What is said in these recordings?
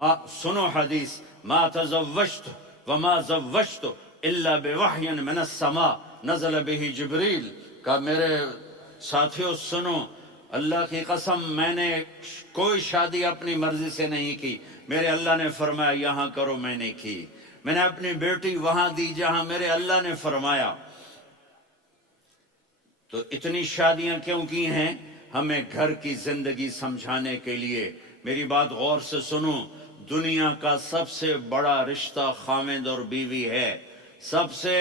سنو حدیث، ما تزوجت وما زوجت الا بوحی من السماء نزل به جبریل، کہ میرے ساتھیوں سنو، اللہ کی قسم میں نے کوئی شادی اپنی مرضی سے نہیں کی، میرے اللہ نے فرمایا یہاں کرو، میں نے کی۔ میں نے اپنی بیٹی وہاں دی جہاں میرے اللہ نے فرمایا۔ تو اتنی شادیاں کیوں کی ہیں؟ ہمیں گھر کی زندگی سمجھانے کے لیے۔ میری بات غور سے سنو، دنیا کا سب سے بڑا رشتہ خاوند اور بیوی ہے، سب سے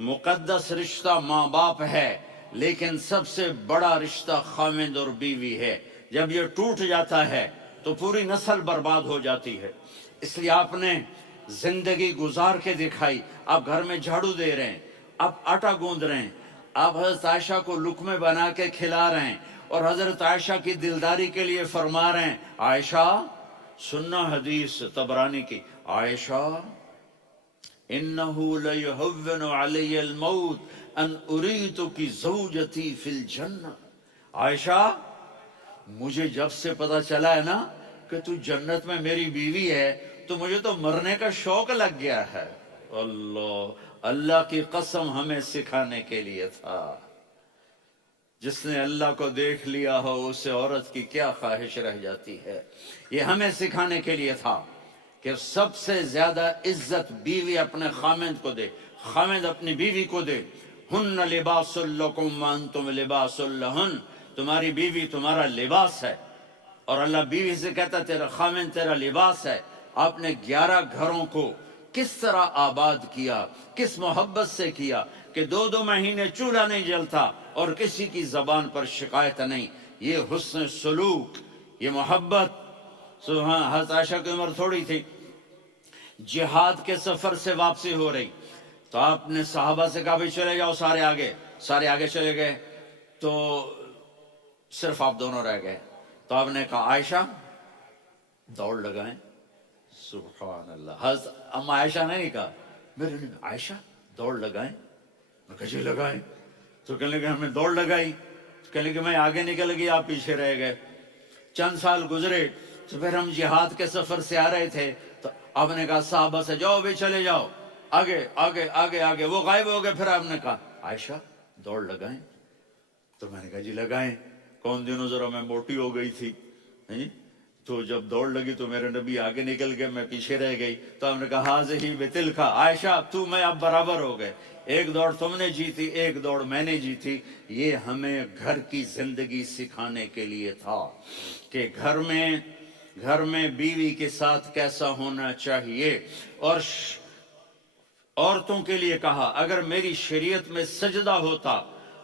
مقدس رشتہ ماں باپ ہے، لیکن سب سے بڑا رشتہ خاوند اور بیوی ہے۔ جب یہ ٹوٹ جاتا ہے تو پوری نسل برباد ہو جاتی ہے۔ اس لیے آپ نے زندگی گزار کے دکھائی۔ آپ گھر میں جھاڑو دے رہے ہیں، آپ آٹا گوندھ رہے ہیں، آپ حضرت عائشہ کو لقمے بنا کے کھلا رہے ہیں، اور حضرت عائشہ کی دلداری کے لیے فرما رہے ہیں، عائشہ سننا حدیث طبرانی کی، عائشہ انہو لیہون علی الموت ان اریتکی زوجتی فی الجنہ۔ عائشہ مجھے جب سے پتا چلا ہے نا کہ تو جنت میں میری بیوی ہے، تو مجھے تو مرنے کا شوق لگ گیا ہے۔ اللہ کی قسم ہمیں سکھانے کے لیے تھا۔ جس نے اللہ کو دیکھ لیا ہو اسے عورت کی کیا خواہش رہ جاتی ہے۔ یہ ہمیں سکھانے کے لیے تھا کہ سب سے زیادہ عزت بیوی اپنے خامند کو دے، خامند اپنی بیوی کو دے۔ ہن لباس لکم وانتم لباس لہن، تمہاری بیوی تمہارا لباس ہے، اور اللہ بیوی سے کہتا تیرا خامند تیرا لباس ہے۔ آپ نے 11 گھروں کو کس طرح آباد کیا، کس محبت سے کیا کہ 2 مہینے چولہا نہیں جلتا اور کسی کی زبان پر شکایت نہیں۔ یہ حسن سلوک، یہ محبت۔ سبحان، حضرت عائشہ کی عمر تھوڑی تھی، جہاد کے سفر سے واپسی ہو رہی، تو آپ نے صحابہ سے کہا بھی چلے جاؤ سارے آگے، سارے آگے چلے گئے، تو صرف آپ دونوں رہ گئے۔ تو آپ نے کہا عائشہ دوڑ لگائیں۔ سبحان اللہ، حضرت اما عائشہ نے نہیں کہا، میرے نے عائشہ دوڑ لگائیں، میں کہا جی لگائیں۔ تو کہنے لگے ہم نے دوڑ لگائی، کہنے لگے میں آگے نکل گئی، آپ پیچھے رہ گئے۔ چند سال گزرے تو پھر ہم جہاد کے سفر سے آ رہے تھے، تو آپ نے کہا صحابہ سے جاؤ بھی چلے جاؤ آگے آگے آگے آگے، وہ غائب ہو گئے۔ پھر آپ نے کہا عائشہ دوڑ لگائیں، تو میں نے کہا جی لگائیں۔ کون دنوں ذرا میں موٹی ہو گئی تھی، تو جب دوڑ لگی تو میرے نبی آگے نکل گئے، میں پیچھے رہ گئی۔ تو ہم نے کہا ہاذہ بتلک، عائشہ تو میں اب برابر ہو گئے، ایک دوڑ تم نے جیتی، ایک دوڑ میں نے جیتی۔ یہ ہمیں گھر کی زندگی سکھانے کے لیے تھا کہ گھر میں بیوی کے ساتھ کیسا ہونا چاہیے۔ اور عورتوں کے لیے کہا اگر میری شریعت میں سجدہ ہوتا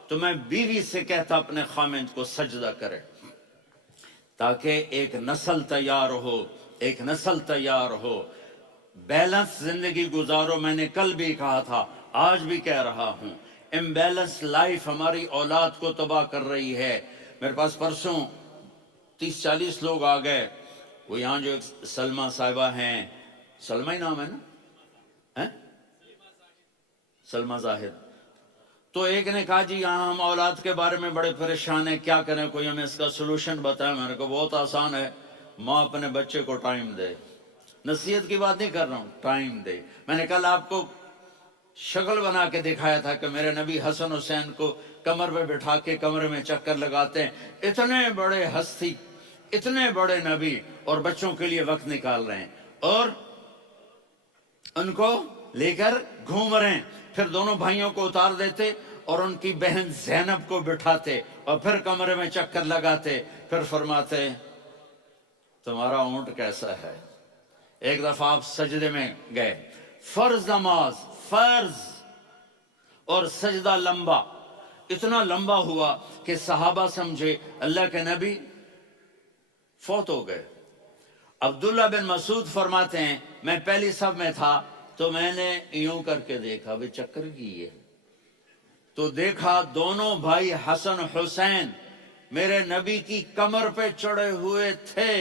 تو میں بیوی سے کہتا اپنے خامند کو سجدہ کرے، تاکہ ایک نسل تیار ہو، ایک نسل تیار ہو۔ بیلنس زندگی گزارو، میں نے کل بھی کہا تھا، آج بھی کہہ رہا ہوں، امبیلنس لائف ہماری اولاد کو تباہ کر رہی ہے۔ میرے پاس پرسوں 30-40 لوگ آ گئے، وہ یہاں جو ایک سلمہ صاحبہ ہیں، سلمہ ہی نام ہے نا، سلمہ زاہد، تو ایک نے کہا جی یہاں ہم اولاد کے بارے میں بڑے پریشان ہیں، کیا کریں، کوئی ہمیں اس کا سلوشن بتائے۔ میں نے کہا بہت آسان ہے، ماں اپنے بچے کو ٹائم دے۔ نصیحت کی بات نہیں کر رہا ہوں، ٹائم دے۔ میں نے کل آپ کو شکل بنا کے دکھایا تھا کہ میرے نبی حسن حسین کو کمر پہ بٹھا کے کمرے میں چکر لگاتے ہیں۔ اتنے بڑے ہستی، اتنے بڑے نبی، اور بچوں کے لیے وقت نکال رہے ہیں اور ان کو لے کر گھوم رہے ہیں۔ پھر دونوں بھائیوں کو اتار دیتے اور ان کی بہن زینب کو بٹھاتے اور پھر کمرے میں چکر لگاتے، پھر فرماتے تمہارا اونٹ کیسا ہے۔ ایک دفعہ آپ سجدے میں گئے، فرض نماز، فرض، اور سجدہ لمبا، اتنا لمبا ہوا کہ صحابہ سمجھے اللہ کے نبی فوت ہو گئے۔ عبداللہ بن مسعود فرماتے ہیں میں پہلی صف میں تھا تو میں نے یوں کر کے دیکھا، بھی چکر کی ہے، تو دیکھا دونوں بھائی حسن حسین میرے نبی کی کمر پہ چڑھے ہوئے تھے،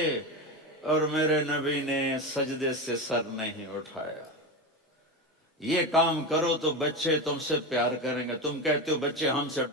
اور میرے نبی نے سجدے سے سر نہیں اٹھایا۔ یہ کام کرو تو بچے تم سے پیار کریں گے۔ تم کہتے ہو بچے ہم سے